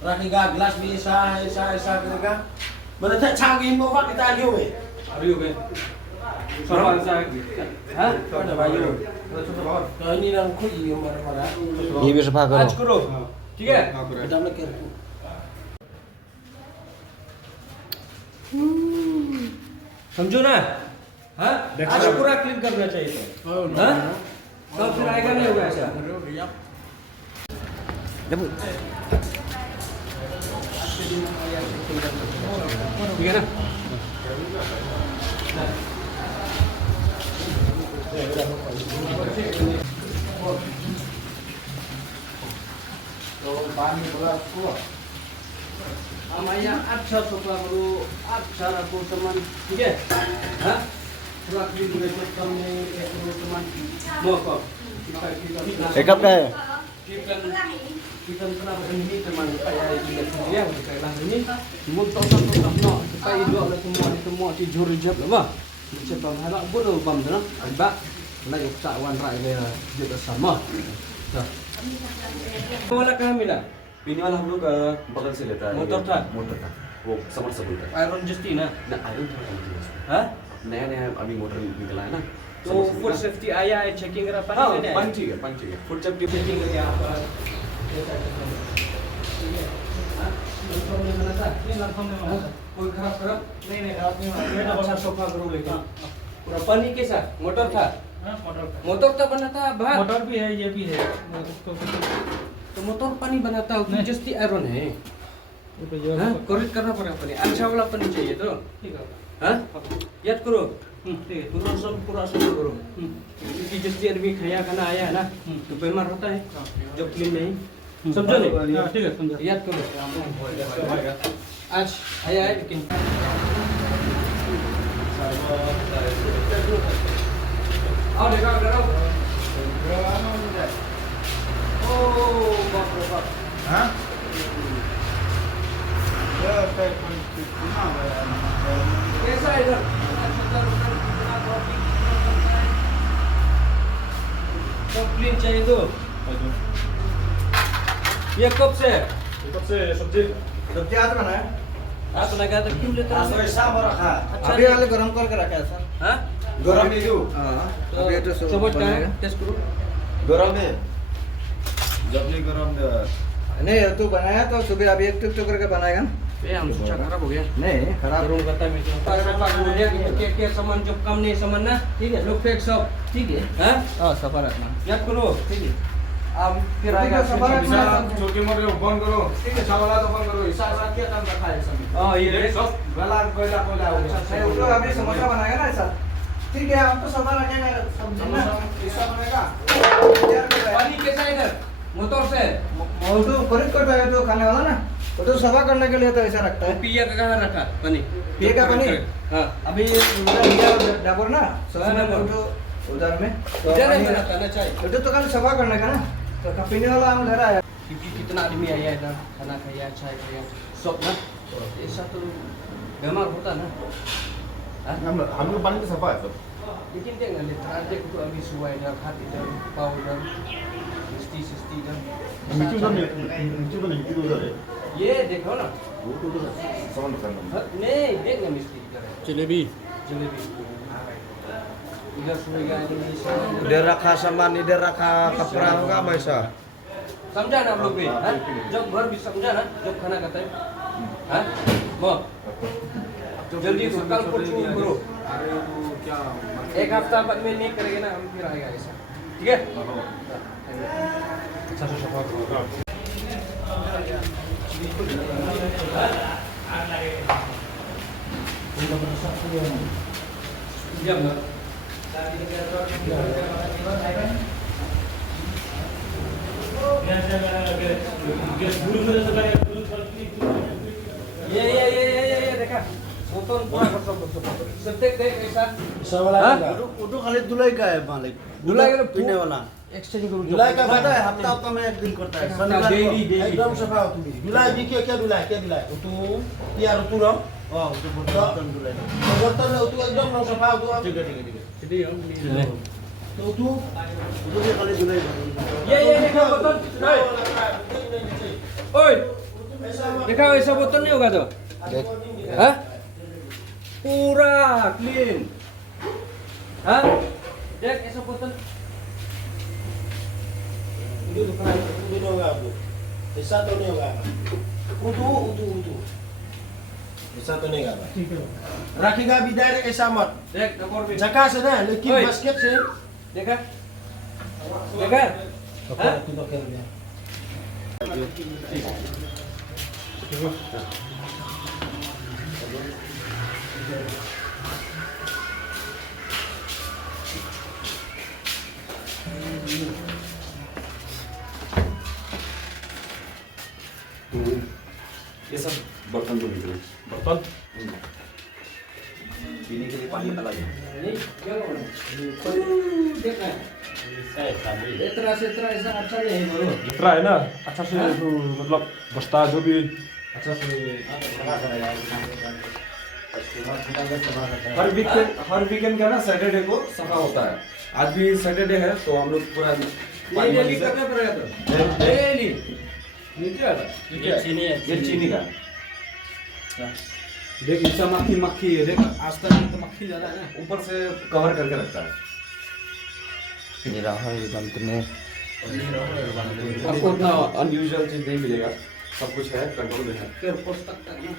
Rakiga gelas bisa kira. Mana tak canggih mau pak kita liu eh. Liu ke? Soal saya. Hah? Ada bayu. Kalau ini nang kui marah-marah. ये भी सफा आज करो करो ठीक है Kita mikir. समझो ना हाँ आज पूरा क्लीन करना चाहिए तो हाँ कल फिर आएगा नहीं होगा ऐसा ठीक है ना हमारा अच्छा सोफा करो अच्छा रखो सामान ठीक है हाँ पूरा क्लीन करो कम नहीं करो सामान मौका एक कप का है kita pernah begini teman kayak ini dia kayak lah ini muntah no supaya dua lah semua tidur jap lah cepat halak bodoh bam dah ba lagi cawan rai dia bersama dah वाला कहाँ मिला पीने वाला हम लोग बगल से लेता है मोटर था वो समरसेबल का आयरन जस्ती ना आयरन हाँ नया नया अभी मोटर निकला है ना तो फूड सेफ्टी आया है चेकिंग करा पानी ठीक है फूड सेफ्टी चेकिंग करके आप कोई खराब नहीं खराब नहीं अच्छा सोफा करो लेकिन पूरा पानी के साथ मोटर था मोटर तो बनाता बाहर मोटर भी है ये भी है तो मोटर पानी बनाता है जस्ती आयरन है करेक्ट करना पड़ेगा पानी अच्छा वाला पानी चाहिए तो ठीक है हाँ याद करो ठीक है पूरा सब करो क्योंकि जस्ती आदमी खाया खाना आया है ना तो बीमार होता है जब क्लीन नहीं समझो नहीं ठीक है समझा याद करो आज आया है लेकिन आओ देखो करो ओ बाप रे बाप Hah? कैसा है इधर सब क्लीन चाहिए तो ये कब से है सब्जी आज बनाया आप लगा तो क्यों लेते हो ऐसा रखा अच्छा अभी वाले गरम करके रखा है सर हाँ गरम नहीं दो अभी तो सब चम्मच का है बनेगा। टेस्ट करो गरम है जब नहीं गरम नहीं तू बनाया तो सुबह अभी एक टुक करके बनाएगा ना ये हम सोचा खराब हो गया नहीं खराब करूँ बता मैं क्या सामान जो कम नहीं सामान ना ठीक है लोग फेंक सब ठीक है हाँ हाँ सफा रखना याद करो ठीक है अब फिर अभी आएगा तो सफा रखना छोटी मोटी बंद करो ठीक है चावला तो बंद करो हिसाब से क्या काम रखा है सब हाँ ये सब गला कोयला कोयला हो गया नहीं वो लोग अभी समोसा बनाएगा ना ऐसा ठीक है आप तो सफा रखेंगे सब्जी ना ऐसा बनेगा पानी कैसा है इधर मोटर से वो तो खरीद कर रहा है जो खाने वाला ना वो तो सफा करने के लिए तो ऐसा रखता है पिया का कहाँ रखा पानी पिए का पानी हाँ अभी उधर डाबर ना हाँ, डाबर। तो उधर में तो इधर पानी- में रखा ना चाहिए वो तो कल सफा करने का ना तो पीने वाला हम ले रहा है क्योंकि कितना आदमी आया इधर खाना खाया चाय खाया सब ना ऐसा तो बीमार होता ना हाँ? हम लोग पानी तो सफा है सब लेकिन देख ना लेता देख तो अभी सुबह इधर हाथ इधर पाव इधर सिस्टी इधर ये देखो ना वो तो सामान रखा हाँ, नहीं देख ना मिस्त्री इधर है। जलेबी जलेबी इधर सुबह गया इधर रखा सामान इधर रखा कपड़ा होगा वैसा समझा ना आप लोग भी हाँ? जब घर भी समझा ना जब खाना खाता है हाँ वो जल्दी कल को शुरू करो अरे वो क्या एक हफ्ता बाद में नहीं करेंगे ना हम फिर आएगा ऐसा ठीक है अच्छा से सफा करो जब ना ये देखा मोटर पूरा सब देख ऐसा हाँ? वो तो खाली धुलाई का है मालिक धुलाई का पीने वाला एक्सचेंज करो धुलाई का पता है हफ्ता हफ्ता में एक दिन करता है शनिवार को। एकदम सफा हो तुम्ही धुलाई भी क्या धुलाई तू यार तू रम हाँ वो तो बर्तन धुलाई बर्तन तू एकदम न सफा हो ठीक है तो तू वो तो खाली धुलाई ये देखो बर्तन ओए देखा वैसा बोतल नहीं होगा तो हाँ? पूरा क्लीन हाँ? देख ऐसा बोतल नहीं होगा आपको, ऐसा तो नहीं होगा। उठू ऐसा तो नहीं होगा। ठीक है। रखेगा भी डायरेक्ट ऐसा मत। देख और भी जगह से ना, लेकिन ओए। बास्केट से देखा देखा हाँ? तू तो खेल गया। तो ये सब बर्तन तो निकले। बर्तन पीने के लिए पानी अलग है। देखा इतना से इतना ऐसा अच्छा नहीं है बरो जितना है ना अच्छा से मतलब बस्ता जो भी अच्छा से हर वीकेंड का ना सैटरडे को सफा होता है। आज भी सैटरडे है तो हम लोग पूरा ये डेली करना पड़ेगा तो डेली नीचे आता ये चीनी है। ये चीनी का देख नीचे मक्खी मक्खी है देख आज तक तो मक्खी ज्यादा है ना ऊपर से कवर करके रखता है। आपको उतना अनयूजुअल चीज नहीं मिलेगा, सब कुछ है कंट्रोल में है। फिर पोस्ट तक ना